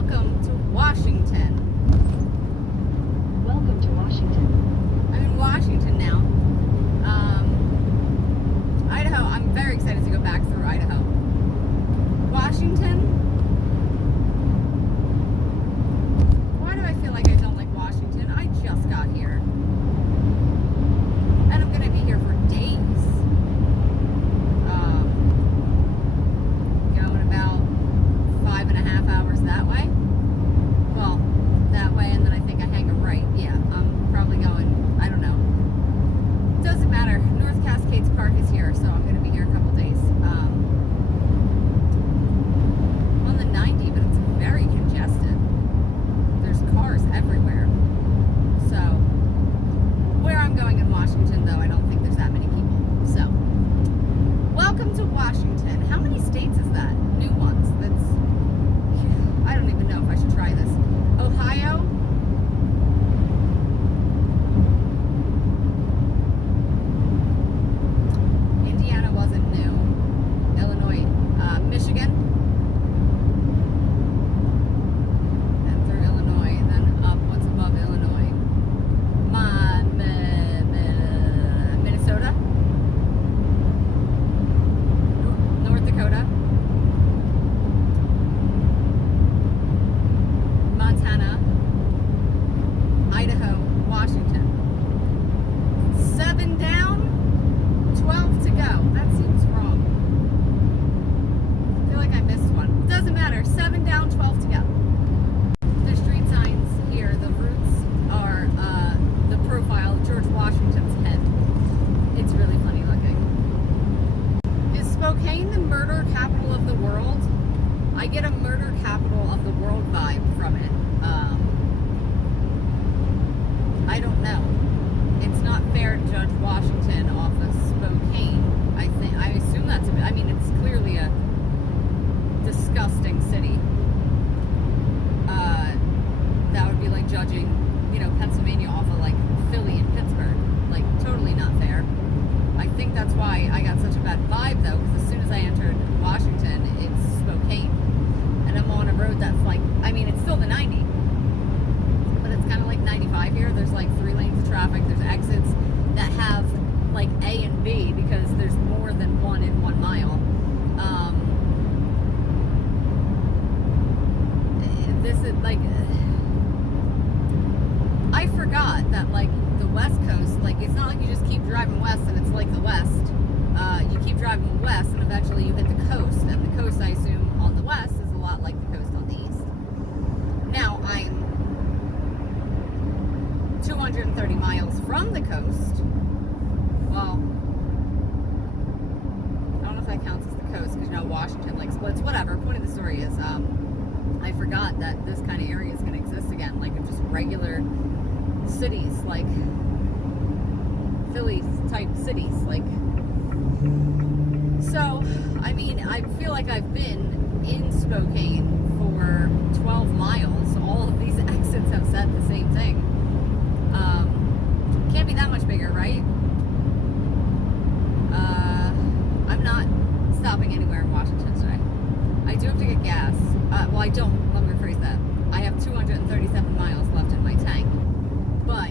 Welcome to Washington. Welcome to Washington. I'm in Washington now. Idaho, I'm very excited to go back through Idaho. Washington? Why do I feel like I don't like Washington? I just got here. And I'm going to be here for days. Going about 5.5 hours that way. Well, that way, and then I think I hang a right. Yeah, I'm probably going, I don't know. Doesn't matter. North Cascades Park is here, so I'm going to be here a couple days. On the 90, but it's very congested. There's cars everywhere. So, where I'm going in Washington, though, I don't think there's that many people. So, welcome to Washington. How many states is that? New ones. I don't even know if I should try this. Ohio. Indiana wasn't new. Illinois. Michigan. And through Illinois. And then up what's above Illinois. Minnesota. North Dakota. Montana, Idaho, Washington. 7 down, 12 to go. That seems wrong. I feel like I missed one. Doesn't matter. 7 down, 12 to go. The street signs here, the roots are the profile of George Washington's head. It's really funny looking. Is Spokane the murder capital of the world? I get a murder capital of the world vibe from it. I don't know. It's not fair to judge Washington off of Spokane. I assume that's I mean, it's clearly a disgusting city. That would be like judging, Pennsylvania off of like Philly and Pittsburgh. Like, totally not fair. I think that's why I got such a bad vibe, though, because as soon as I entered Washington, it's Spokane. And I'm on a road that's like, it's still the 90, but it's kind of like 95 here. There's like 3 lanes of traffic. There's exits that have like A and B because there's more than one in 1 mile. This is like, I forgot that like the West Coast, like it's not like you just keep driving west and it's like the West. You keep driving west and eventually you hit the coast, and the coast, I assume, on the west is a lot like the coast on the east. Now, I'm 230 miles from the coast. Well, I don't know if that counts as the coast because Washington like splits. Whatever. Point of the story is, I forgot that this kind of area is going to exist again, like just regular cities, like Philly type cities, like. So, I feel like I've been in Spokane for 12 miles. All of these exits have said the same thing. Can't be that much bigger, right? I'm not stopping anywhere in Washington today. I do have to get gas. Well, I don't. Let me rephrase that. I have 237 miles left in my tank. But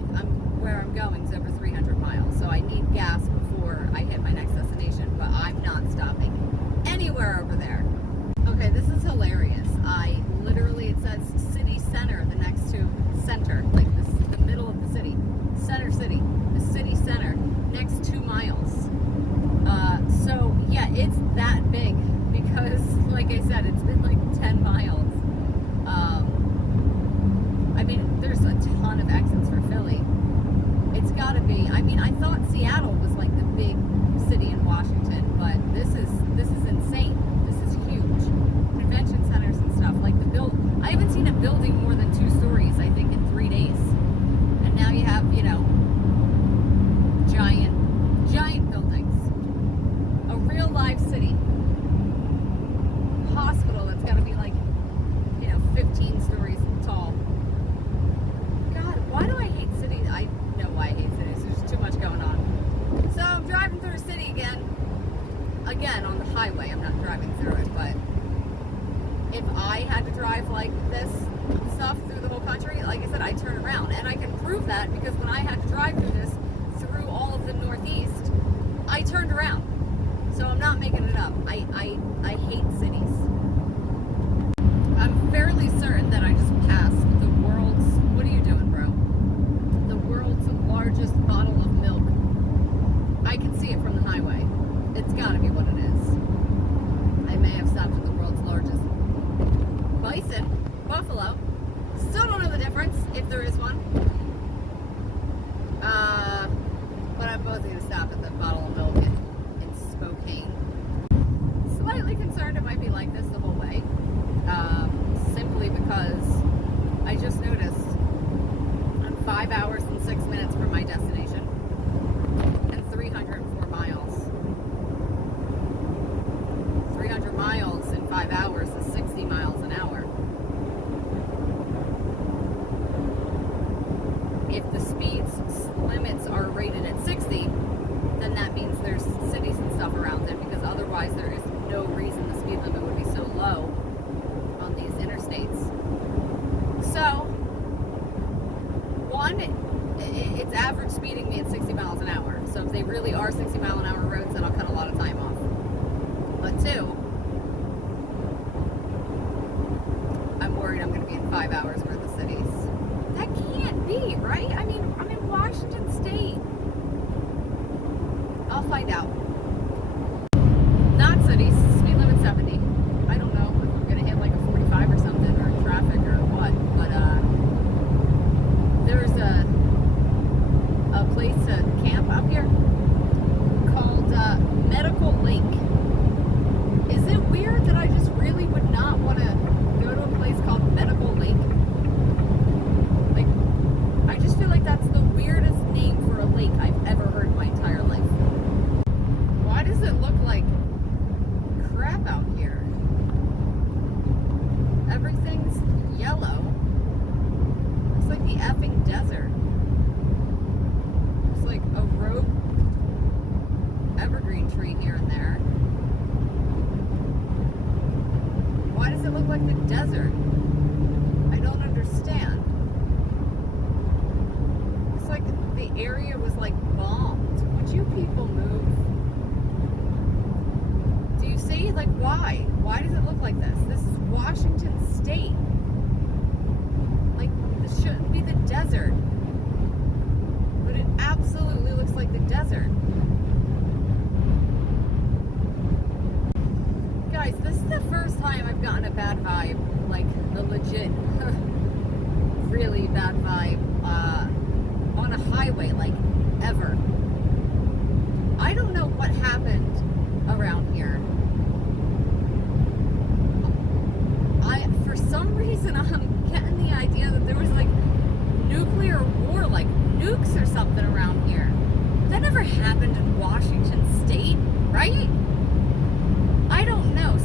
where I'm going is over 300 miles. So I need gas before I hit my next destination. But I'm not stopping anywhere over there. Okay, this is hilarious. It says city center, the next to center, like the middle of the city. Center city, the city center, next 2 miles. So yeah, it's that big because, like I said, it's been like 10 miles. There's a ton of exits for Philly. It's gotta be, I thought Seattle was like the big city in Washington, but this is insane. This is huge. Convention that because when I had to drive through this, through all of the Northeast, I turned around. So I'm not making it up. I hate cities. I'm fairly certain that I just passed the world's, what are you doing, bro? The world's largest bottle of milk. I can see it from the highway. It's gotta be what it is. I may have stopped at the world's largest bison, buffalo. Still don't know the difference, if there is one. But I'm mostly gonna stop at the bottle of milk in Spokane. Slightly concerned it might be like this the whole way. Simply because I just noticed I'm 5 hours and 6 minutes from my destination and 304 miles. 300 miles in 5 hours is 60 miles an hour. If the speeds limits are rated at 60, then that means there's cities and stuff around it, because otherwise there is no reason the speed limit would be so low on these interstates. So, one, it's average speeding me at 60 miles an hour. So if they really are 60 mile an hour roads, then I'll cut a lot of time off. But two, I'm worried I'm going to be in 5 hours worth of cities. That can't be, right? I mean, I'm in Washington State. I'll find out. Not cities, speed limit 70. I don't know if I'm going to hit like a 45 or something, or traffic or what, but there's a place to camp up here called Medical Lake. Is it weird that I just really would not want to go to a place called Medical Lake? Like, I just feel like that's the weirdest name for a lake I've ever heard in my entire life. Why does it look like crap out here? Everything's yellow. Looks like the effing desert. Looks like a rogue evergreen tree here and there. Why does it look like the desert? I don't understand. It's like the area was like bombed. Would you people move? Do you see? Like, why? Why does it look like this? This is Washington State. Like, this shouldn't be the desert. But it absolutely looks like the desert. Guys, this is the first time I've gotten a bad vibe. Like, a legit, really bad vibe on a highway, like, ever. I don't know what happened around here. For some reason, I'm getting the idea that there was like nuclear war, like nukes or something around here. That never happened in Washington State, right? I don't know.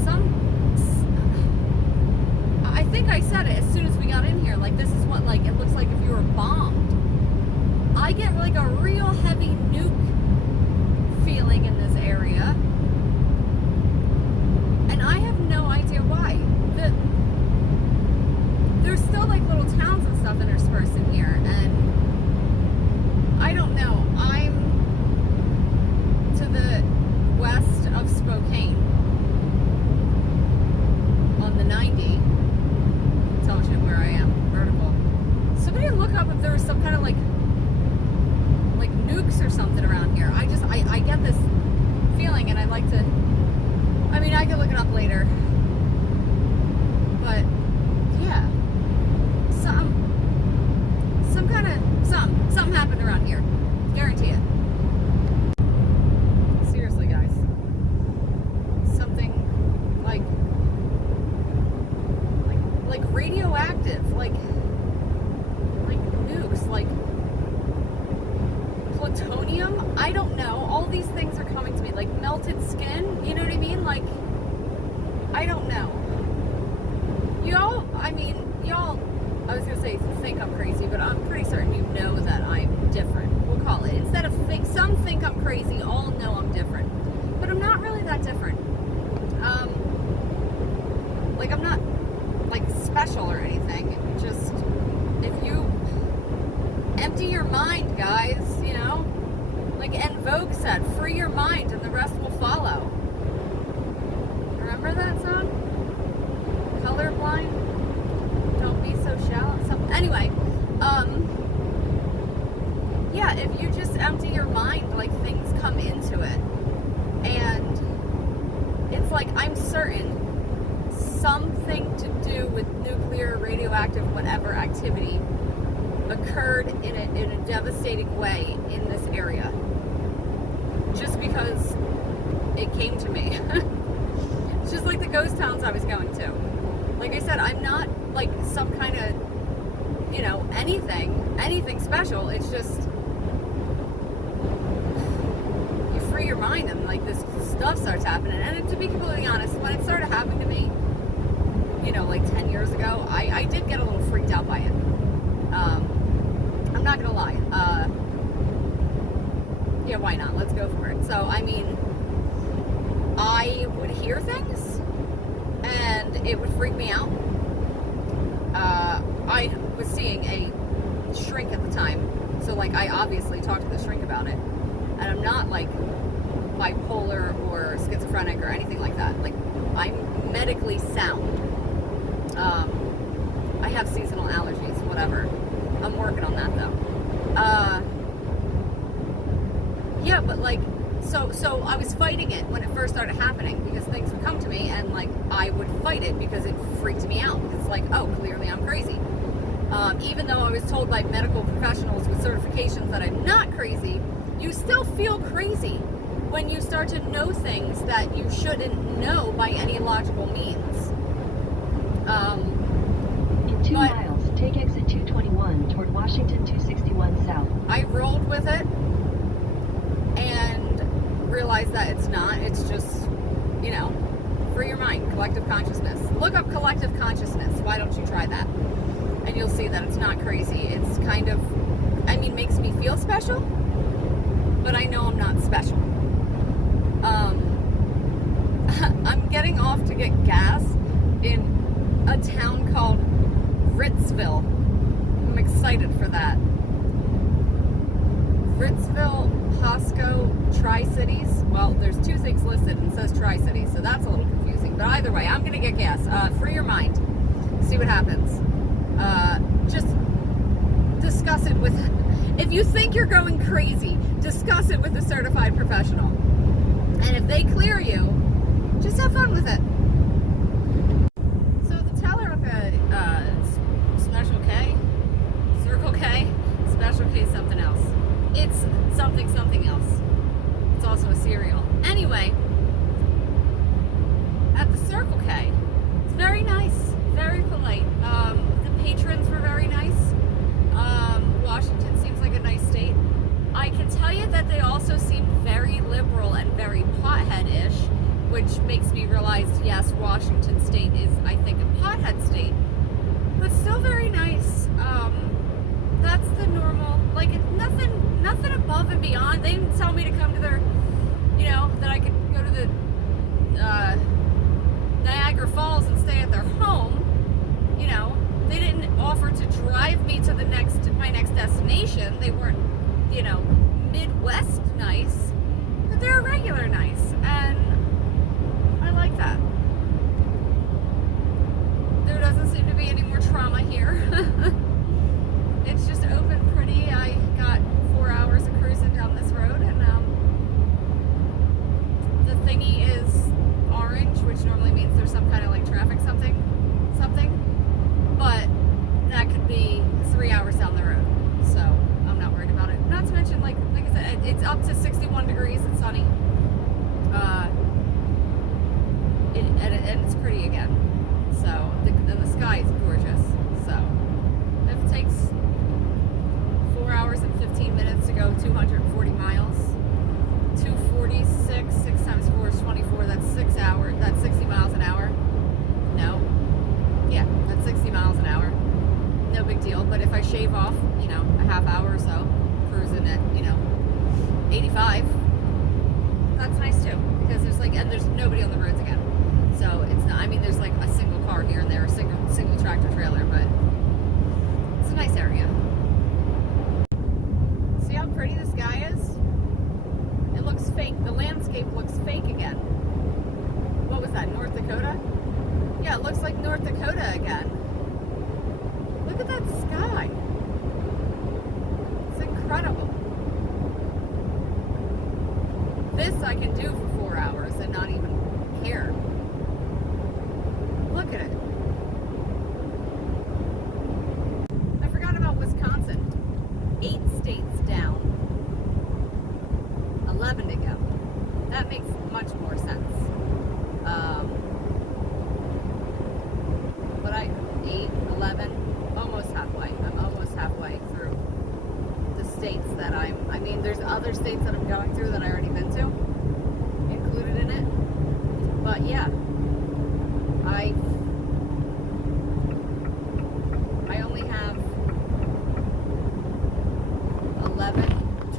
I think I said it as soon as we got in here. Like, this is what, like, it looks like if you were bombed. I get like a real heavy nuke feeling in this area. And I have no idea why. There's still like little towns and stuff interspersed in here, and I don't know. I'm to the west of Spokane on the 90. Tells you where I am, vertical. Somebody look up if there was some kind of like nukes or something around here. I get this feeling, and I'd like to, I mean, I can look it up later, but yeah, something happened around here, guarantee it. Seriously, guys, something like radioactive, like nukes, like plutonium. I don't know. All these things are coming to me, like melted skin. You know what I mean? Like, I don't know. Y'all, I was gonna say think I'm crazy, but I'm pretty certain you know that I'm different. We'll call it. Instead of some think I'm crazy, all know I'm different. But I'm not really that different. Like, I'm not like special or anything. Just, if you empty your fact of whatever activity occurred in a devastating way in this area. Just because it came to me. It's just like the ghost towns I was going to. Like I said, I'm not like some kind of, you know, anything special. It's just, you free your mind and like this stuff starts happening. And to be completely honest, when it started happening to me, you know, like 10 years ago, I did get a little freaked out by it. I'm not gonna lie. Yeah, why not? Let's go for it. So, I mean, I would hear things and it would freak me out. I was seeing a shrink at the time, so like I obviously talked to the shrink about it, and I'm not like bipolar or schizophrenic or anything like that. Like, I'm medically sound. I have seasonal allergies, whatever. I'm working on that though. Yeah, but like, so I was fighting it when it first started happening, because things would come to me and like I would fight it because it freaked me out. It's like, oh, clearly I'm crazy. Even though I was told by medical professionals with certifications that I'm not crazy, you still feel crazy when you start to know things that you shouldn't know by any logical means. In 2 miles, take exit 221 toward Washington 261 South. I rolled with it and realized that it's not. It's just, you know, free your mind, collective consciousness. Look up collective consciousness. Why don't you try that? And you'll see that it's not crazy. It's kind of, I mean, makes me feel special, but I know I'm not special. I'm getting off to get gas in a town called Ritzville. I'm excited for that. Ritzville, Pasco, Tri-Cities. Well, there's two things listed and it says Tri-Cities, so that's a little confusing. But either way, I'm gonna get gas. Free your mind. See what happens. Just discuss it with, if you think you're going crazy, discuss it with a certified professional. And if they clear you, just have fun with it. So the teller of a Special K, Circle K, Special K something else. It's something else. It's also a cereal. Anyway, at the Circle K, it's very nice, very polite. The patrons were very nice. Washington seems like a nice state. I can tell you that they also seem very liberal and very pothead-ish, which makes me realize, yes, Washington state is, I think, a pothead state, but still very nice. That's the normal, like, nothing above and beyond. They didn't tell me to come to their, you know, that I could go to the Niagara Falls and stay at their home. You know, they didn't offer to drive me to my next destination. They weren't, you know, Midwest nice, but they're regular nice, and I like that. There doesn't seem to be any more trauma here. It's just open pretty. I got 4 hours of cruising down this road, and the thingy is orange, which normally means there's some kind of like traffic something, but that could be 3 hours down the road, so I'm not worried about it. Not to mention, like I said, it's up to 61 degrees and sunny, and it's pretty again. So and the sky is gorgeous. So if it takes 4 hours and 15 minutes to go 240 miles, 246, 6 times 4 is 24. That's 6 hours. That's 60 miles an hour. No. Yeah, that's 60 miles an hour. No big deal. But if I shave off, you know, a half hour or so, cruising at, you know, 85, that's nice too. Because there's like, and there's nobody on the roads again. So it's not, I mean, there's like a single car here and there, a single tractor trailer, but it's a nice area. See how pretty the sky is? It looks fake. The landscape looks fake again. What was that, North Dakota? Yeah, it looks like North Dakota again. Look at that sky. It's incredible. This I can do for 4 hours and not even care. Look at it. states that I mean, there's other states that I'm going through that I already been to, included in it. But yeah, I only have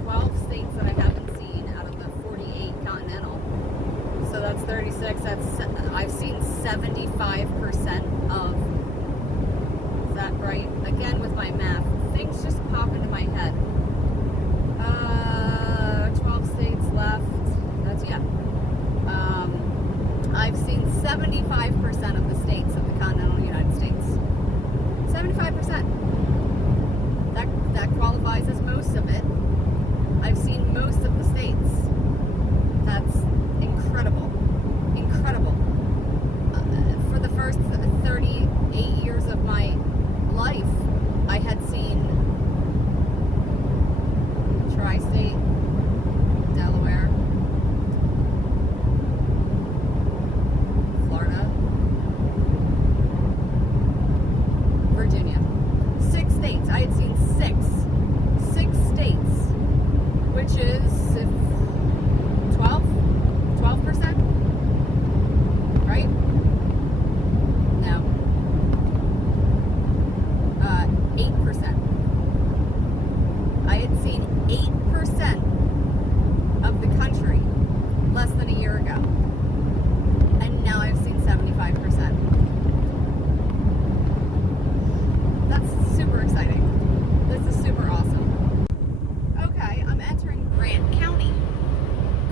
12 states that I haven't seen out of the 48 continental. So that's 36. I've seen 75% of. Is that right? Again, with my math, things just pop into my head. 12 states left. That's, yeah. I've seen 75% of the states of the continental United States. 75%. That qualifies as most of it. I've seen most of the states. That's incredible. Incredible. For the first 38 years of my life, I had seen Tri-State, Delaware, Florida, Virginia. 6 states. I had seen 6 states, which is 12%, right? No. 8%. I had seen 8% of the country less than a year ago. And now I've seen 75%. That's super exciting. This is super awesome. Okay, I'm entering Grant County.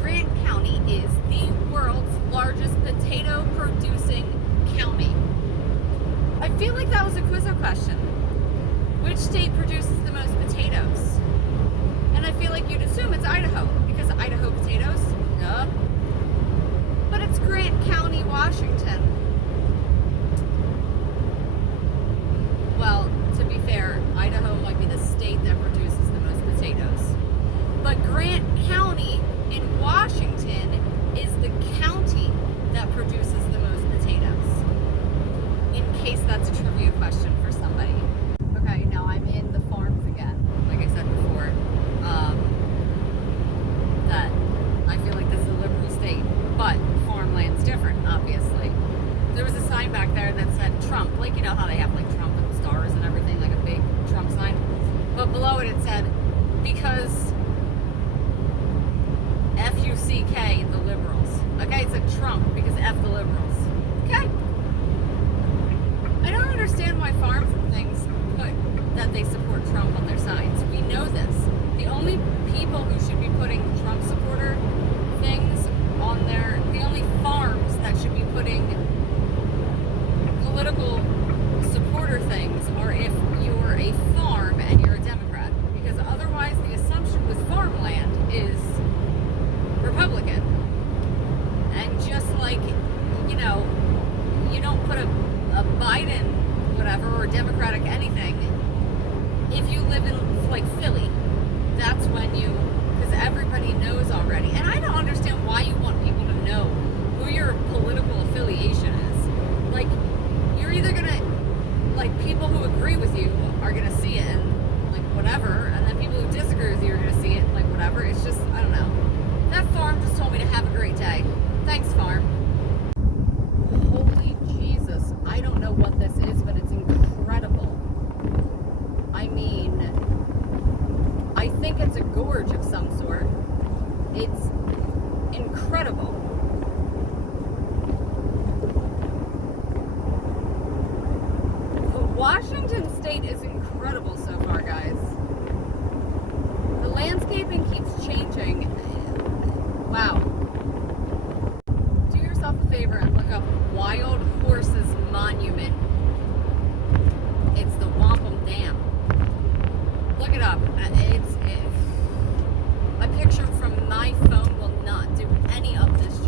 Grant County is the world's largest potato producing county. I feel like that was a quiz question. Which state produces the most potatoes? And I feel like you'd assume it's Idaho, because Idaho potatoes, duh. But it's Grant County, Washington. Well, to be fair, Idaho might be the state that produces the most potatoes. But Grant County in Washington is the county that produces the most potatoes. In case that's a trivia question for somebody. Okay, now I'm in the farms again. Like I said before, that I feel like this is a liberal state, but farmland's different, obviously. There was a sign back there that said Trump, like you know how they have like Trump with the stars and everything, like a big Trump sign. But below it, it said, because F-U-C-K, the liberals. Okay, it said Trump, because F the liberals. Okay. I don't understand why farms and things put that they support Trump on their signs. We know this. The only people who should be putting Trump supporter things on the only farms that should be putting political supporter things are if you're a farm and you're a Democrat. Because otherwise the assumption with farmland is Republican. And just like, you know, you don't put a Biden whatever or Democratic anything if you live in like Philly. That's when because everybody knows already. And I don't understand why you want people to know who your political affiliation is. Like, you're either gonna, like, people who agree with you are gonna see it and like whatever, and then people who disagree with you are gonna see it like whatever. It's just, I don't know. That farm just told me to have a great day. Thanks, farm. Holy Jesus. I don't know what this is, but it's incredible. I mean, I think it's a gorge of some sort. It's incredible. Washington State is incredible so far, guys. The landscaping keeps changing. Wow. Do yourself a favor and look up Wild Horses Monument. It's the Wampum Dam. Look it up. A picture from my phone will not do any of this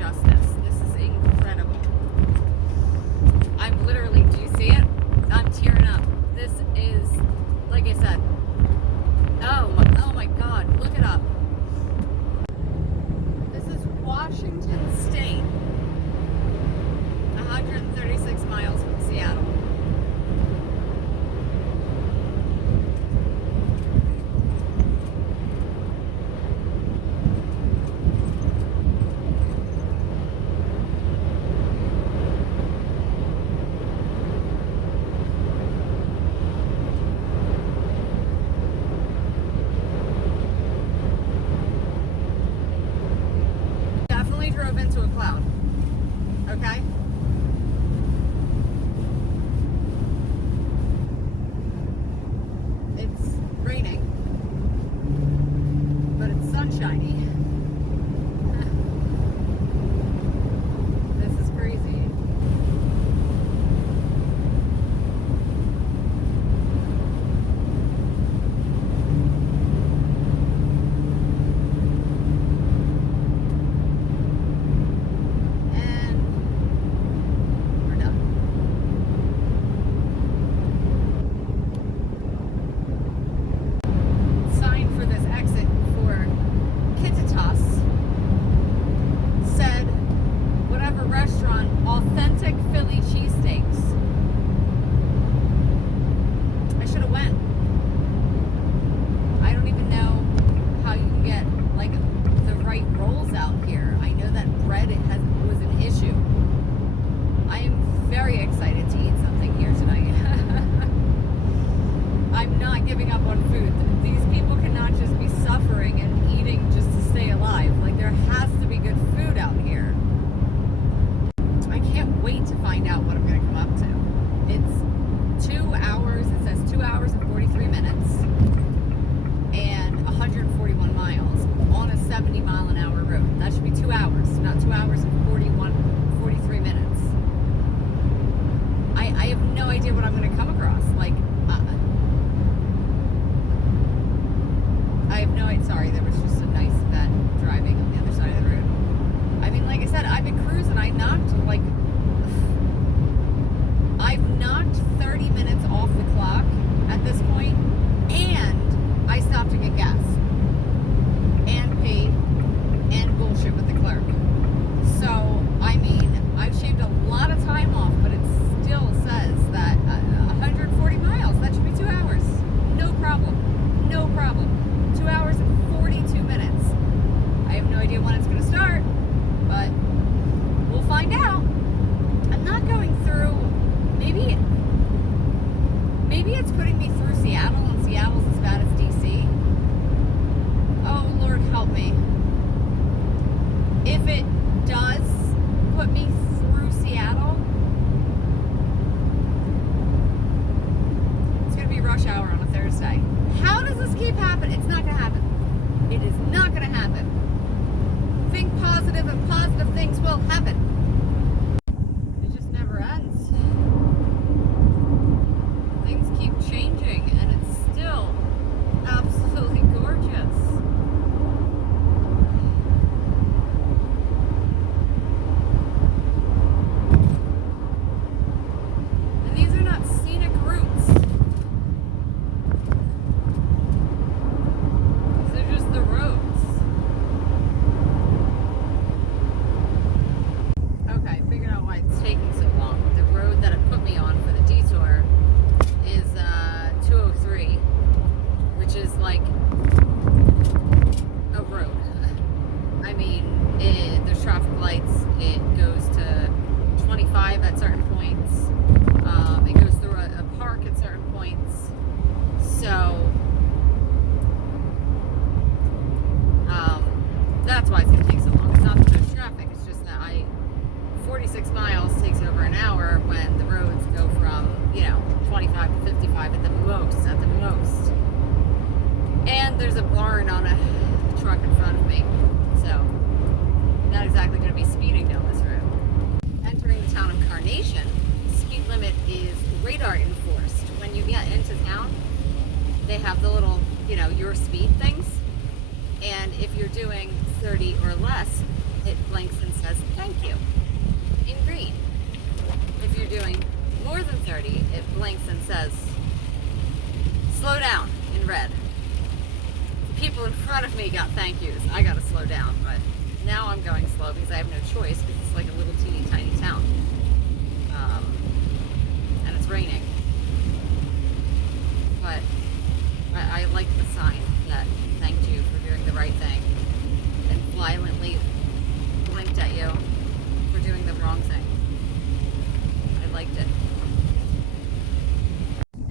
not giving up on food. These people cannot just be suffering and eating just to stay alive. Like, there has to be good food out here. I can't wait to find out what I'm going to come up to. It's 2 hours. It says 2 hours and 43 minutes and 141 miles on a 70 mile an hour road. That should be 2 hours, not 2 hours and 43 minutes. I have no idea what I'm going to come across. Like, I have no idea. Sorry, there was just a nice vet driving on the other side of the road. I mean, like I said, I've been cruising. I've knocked 30 minutes off the clock at this point, and I stopped to get gas and pay and bullshit with the clerk. So, I mean, I've shaved a lot of time off, but it still says that 140 miles, that should be 2 hours. No problem. No problem. 2 hours and 42 minutes. I have no idea when it's going to start, but we'll find out. I'm not going through, maybe it's putting me through Seattle, and Seattle's as bad as DC. Oh, Lord help me. If it does put me through Seattle, it's going to be rush hour on a Thursday. How does this keep happening? It's not going to happen. It is not going to happen. Think positive, and positive things will happen. It just never ends. Things keep changing, and it's still absolutely gorgeous. And these are not scenic routes. These are just the roads. Okay, figured out why it's taking so long. The road that it put me on for the detour is 203, which is like a road. I mean, there's traffic lights. It goes to 25 at certain points. It goes through a park at certain points. So that's why it's going to take so long. It's not that there's traffic. It's just that 46 miles takes over an hour when the roads go from, 25 to 55 at the most. And there's a barn on a truck in front of me. So, not exactly going to be speeding down this road. Entering the town of Carnation, speed limit is radar enforced. When you get into town, they have the little, your speed things. And if you're doing 30 or less, it blinks and says, thank you, in green. If you're doing more than 30, it blinks and says, slow down, in red. The people in front of me got thank yous. I gotta slow down, but now I'm going slow because I have no choice, because it's like a little teeny tiny town. And it's raining. But I like the sign that thanked you for doing the right thing and violently blinked at you for doing the wrong thing. I liked it.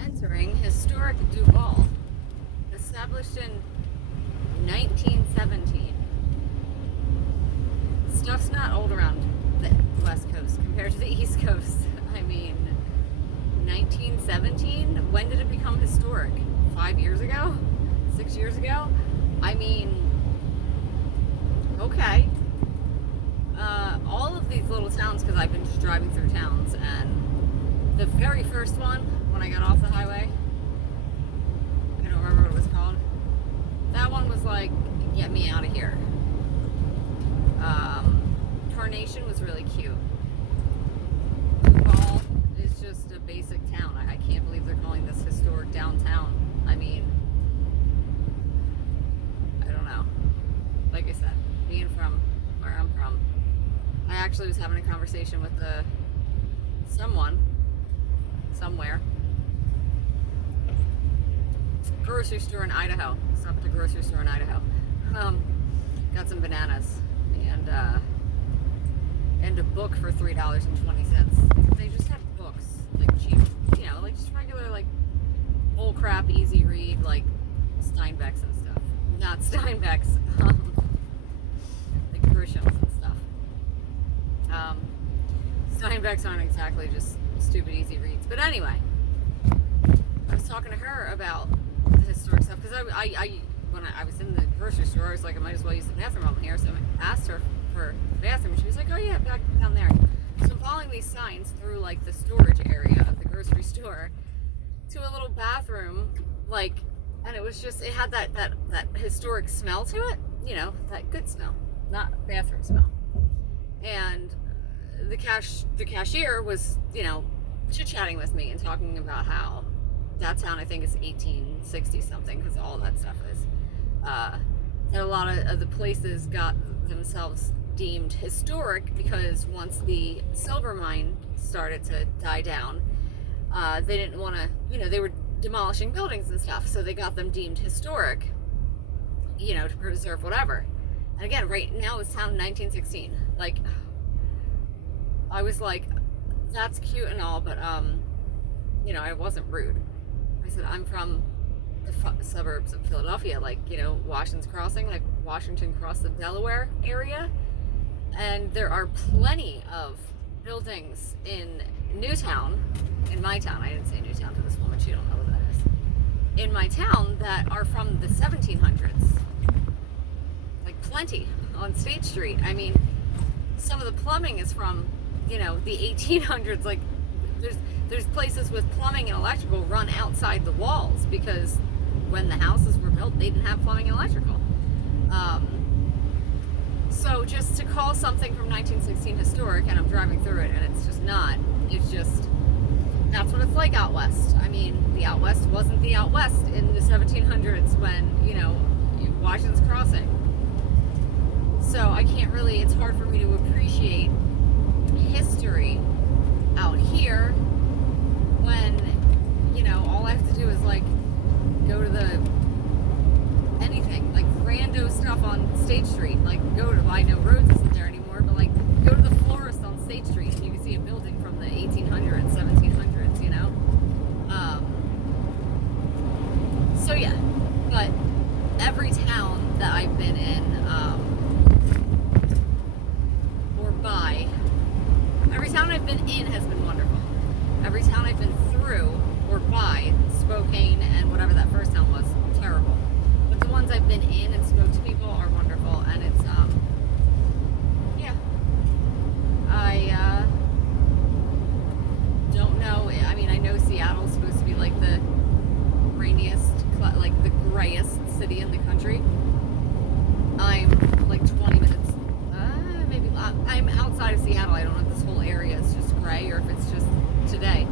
Entering historic Duval, established in 1917. Stuff's not old around the West Coast compared to the East Coast. I mean, 1917? When did it become historic? 5 years ago? 6 years ago? I mean, okay. All of these little towns, because I've been just driving through towns, and the very first one, when I got off the highway, I don't remember what it was called. That one was like, get me out of here. Carnation was really cute. Duval is just a basic town. I can't believe they're calling this historic downtown. I mean, I don't know. Like I said, being from where I'm from, I actually was having a conversation with someone, somewhere. Grocery store in Idaho. Stopped at the grocery store in Idaho. Got some bananas and a book for $3.20. They just had books, like cheap, like just regular, like bull crap, easy read, like Steinbeck's and stuff. Not Steinbeck's, like Grishams and stuff. Steinbeck's aren't exactly just stupid easy reads. But anyway, I was talking to her about the historic stuff because when I was in the grocery store, I was like, I might as well use the bathroom over here. So I asked her for the bathroom. She was like, oh yeah, back down there. So I'm following these signs through like the storage area of the grocery store to a little bathroom, like, and it was just, it had that historic smell to it, you know, that good smell, not bathroom smell. And the cashier was, you know, chit-chatting with me and talking about how that town, I think, is 1860 something, because all that stuff is. And a lot of the places got themselves deemed historic because once the silver mine started to die down, they didn't want to, you know, they were demolishing buildings and stuff, so they got them deemed historic, you know, to preserve whatever. And again, right now it's town 1916. Like, I was like, that's cute and all, but you know, I wasn't rude. I said, I'm from the suburbs of Philadelphia, like, you know, Washington's Crossing, like Washington Cross the Delaware area, and there are plenty of buildings in Newtown, in my town. I didn't say Newtown to this woman, she don't know what that is. In my town that are from the 1700s, like plenty on State Street. I mean, some of the plumbing is from, you know, the 1800s. Like, there's places with plumbing and electrical run outside the walls because when the houses were built, they didn't have plumbing and electrical. So just to call something from 1916 historic, and I'm driving through it, and it's just not. It's just, that's what it's like out west. I mean, the out west wasn't the out west in the 1700s when, you know, Washington's Crossing. So I can't really, it's hard for me to appreciate history out here when, you know, all I have to do is like go to the anything, like rando stuff on State Street, like go to, I know Rhodes isn't there anymore, but like go to the florist on State Street and you can see a building from the 1800s, 1700s, you know. So yeah, but every town that I've been in, or by, every town I've been in has been wonderful. Every town I've been through or by, Spokane and whatever that first town was, terrible. But the ones I've been in and spoke to people are wonderful, and it's, yeah. I, don't know. I mean, I know Seattle's supposed to be like the rainiest, like the grayest city in the country. I'm like 20 minutes, maybe, I'm outside of Seattle. I don't know if this whole area is just gray or if it's just today.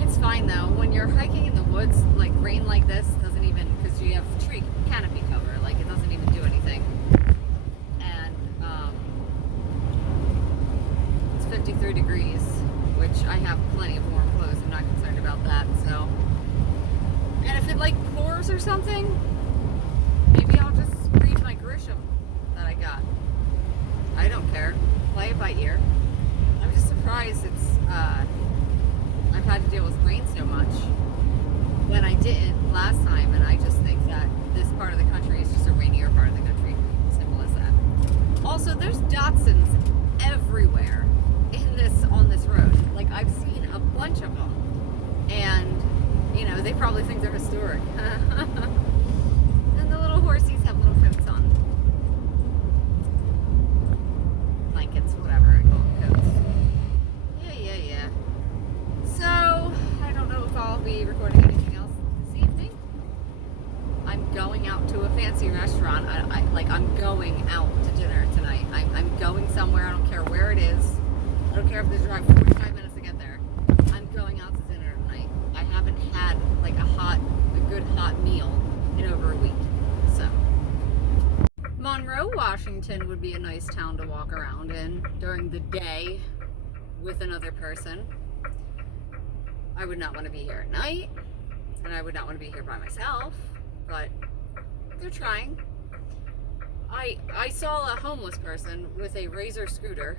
It's fine though. When you're hiking in the woods, like rain like this doesn't even, because you have tree canopy cover, like it doesn't even do anything. And it's 53 degrees, which I have plenty of warm clothes. I'm not concerned about that. So, and if it like pours or something, maybe I'll just read my Grisham that I got. I don't care. Play it by ear. I'm just surprised it's, I've had to deal with rain so much when I didn't last time, and I just think that this part of the country is just a rainier part of the country. Simple as that. Also, there's Datsuns everywhere on this road. Like, I've seen a bunch of them, and you know, they probably think they're historic. And the little horsies have little coats on. Blankets, whatever I call them, coats. Yeah. So, I don't know if I'll be recording anything else this evening. I'm going out to a fancy restaurant. I'm going out to dinner tonight. I'm going somewhere. I don't care where it is. I don't care if they drive 45 minutes to get there. I'm going out to dinner tonight. I haven't had like a good hot meal in over a week. So, Monroe, Washington would be a nice town to walk around in during the day with another person. I would not want to be here at night, and I would not want to be here by myself, but they're trying. I saw a homeless person with a Razor scooter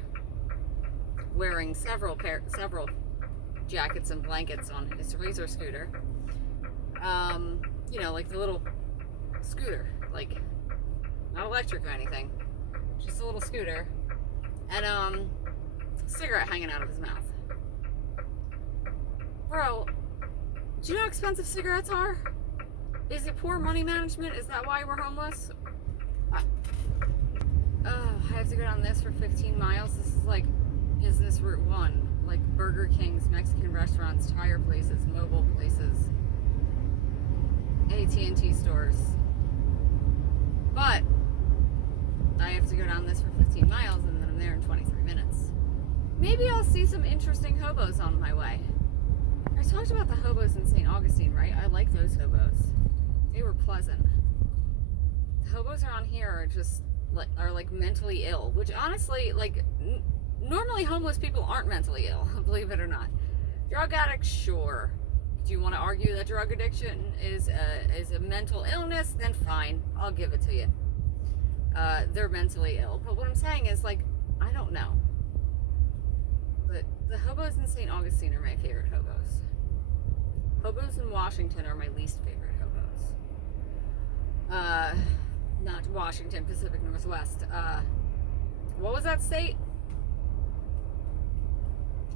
wearing several jackets and blankets on his Razor scooter, You know, like the little scooter, like not electric or anything, just a little scooter, and cigarette hanging out of his mouth. Bro, do you know how expensive cigarettes are? Is it poor money management? Is that why we're homeless? I have to go down this for 15 miles. This is like business route 1, like Burger Kings, Mexican restaurants, tire places, mobile places, AT&T stores. But I have to go down this for 15 miles and then I'm there in 23 minutes. Maybe I'll see some interesting hobos on my way. I talked about the hobos in St. Augustine, right? I like those hobos. They were pleasant. The hobos around here are just like mentally ill, which honestly, like normally homeless people aren't mentally ill, believe it or not. Drug addicts, sure. Do you want to argue that drug addiction is a mental illness? Then fine, I'll give it to you. They're mentally ill. But what I'm saying is, like, I don't know. But the hobos in St. Augustine are my favorite hobos. Hobos in Washington are my least favorite hobos. Not Washington, Pacific Northwest. What was that state?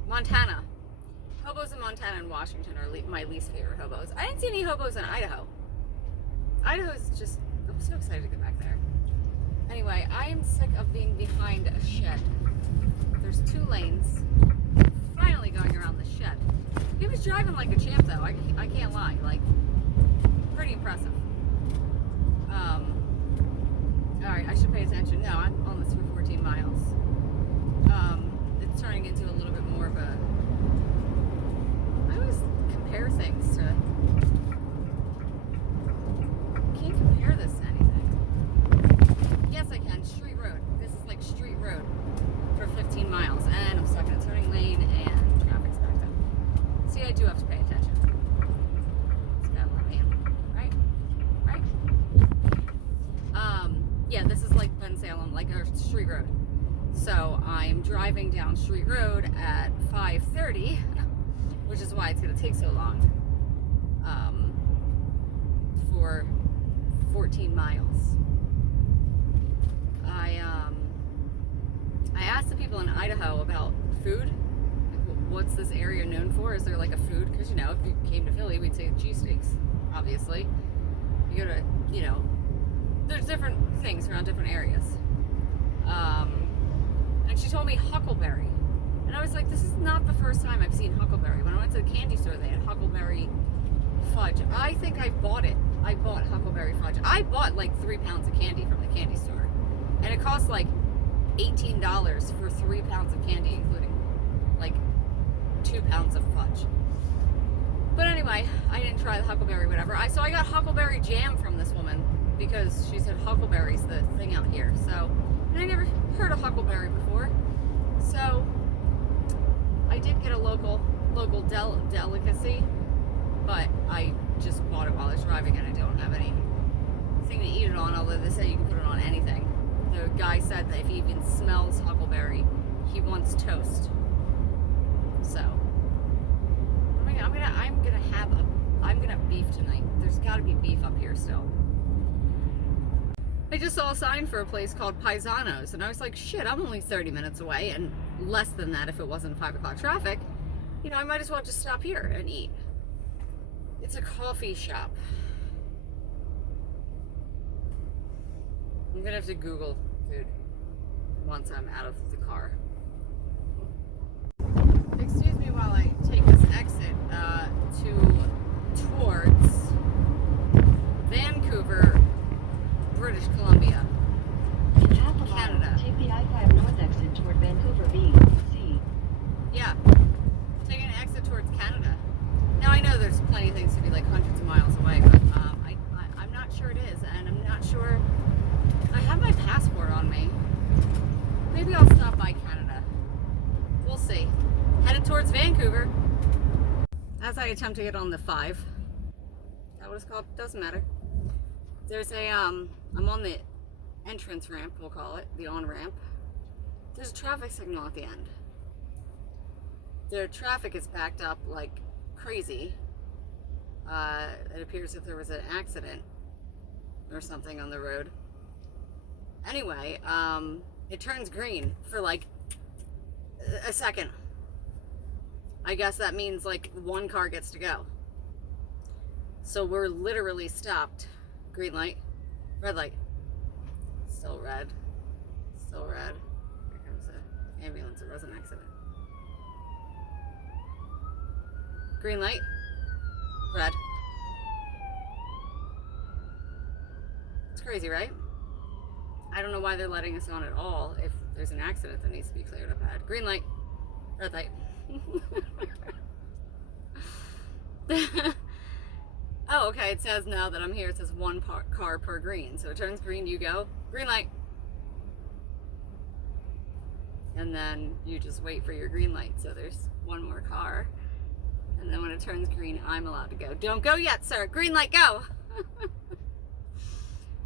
Montana. Hobos in Montana and Washington are my least favorite hobos. I didn't see any hobos in Idaho. Idaho is just, I'm so excited to get back there. Anyway, I am sick of being behind a shed. There's 2 lanes. Finally going around the shed. He was driving like a champ though, I can't lie. Like, pretty impressive. Alright, I should pay attention. No, I'm on this for 14 miles. It's turning into a little bit more of a... I always compare things to... Can't compare this to anything. Yes, I can. Street road. This is like street road for 15 miles. And I'm stuck in a turning lane and traffic's backed up. See, I do have to pay attention. It's gotta let me in. Right? Right? Yeah, this is like Ben Salem, like a street road. So I'm driving down Street Road at 5:30, which is why it's going to take so long, for 14 miles. I asked the people in Idaho about food. What's this area known for? Is there like a food? Because, you know, if you came to Philly, we'd say cheesesteaks, obviously. You go to, you know, there's different things around different areas. And she told me huckleberry. And I was like, this is not the first time I've seen huckleberry. When I went to the candy store, they had huckleberry fudge. I think I bought it. I bought huckleberry fudge. I bought like 3 pounds of candy from the candy store. And it cost like $18 for 3 pounds of candy, including like 2 pounds of fudge. But anyway, I didn't try the huckleberry, whatever. So I got huckleberry jam from this woman because she said huckleberry's the thing out here. So, and I never heard of huckleberry before. So I did get a local delicacy, but I just bought it while I was driving and I don't have anything to eat it on, although they say you can put it on anything. The guy said that if he even smells huckleberry, he wants toast. So I'm gonna have beef tonight. There's gotta be beef up here still. I just saw a sign for a place called Paisanos, and I was like, shit, I'm only 30 minutes away, and less than that if it wasn't 5 o'clock traffic. You know, I might as well just stop here and eat. It's a coffee shop. I'm gonna have to Google food once I'm out of the car. Excuse me while I take this exit towards Vancouver, British Columbia, In half a mile, Canada. take the I-5 north exit toward Vancouver, BC. Yeah, taking an exit towards Canada. Now I know there's plenty of things to be like hundreds of miles away, but I'm not sure it is, and I'm not sure. I have my passport on me. Maybe I'll stop by Canada. We'll see. Headed towards Vancouver. As I attempt to get on the 5. Is that what it's called? Doesn't matter. There's a, I'm on the entrance ramp, we'll call it, the on-ramp. There's a traffic signal at the end. Their traffic is backed up like crazy. It appears if there was an accident or something on the road. Anyway, it turns green for like a second. I guess that means like one car gets to go. So we're literally stopped. Green light, red light, still red, still red. Here comes the ambulance. It was an accident. Green light, red. It's crazy, right? I don't know why they're letting us on at all if there's an accident that needs to be cleared up ahead. Green light, red light. Oh, okay, it says now that I'm here, it says one car per green. So it turns green, you go, green light. And then you just wait for your green light. So there's one more car. And then when it turns green, I'm allowed to go. Don't go yet, sir. Green light, go.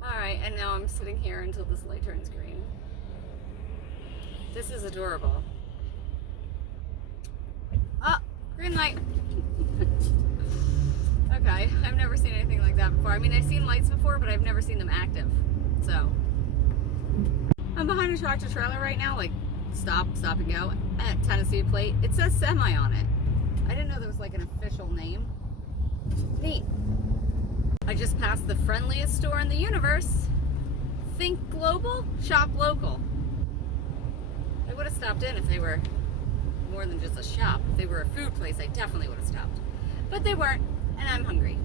All right, and now I'm sitting here until this light turns green. This is adorable. Oh, green light. Okay, I've never seen anything like that before. I mean, I've seen lights before, but I've never seen them active. So, I'm behind a tractor trailer right now, like stop and go, at Tennessee plate. It says semi on it. I didn't know there was like an official name. Neat. I just passed the friendliest store in the universe. Think global, shop local. I would have stopped in if they were more than just a shop. If they were a food place, I definitely would have stopped. But they weren't, and I'm hungry.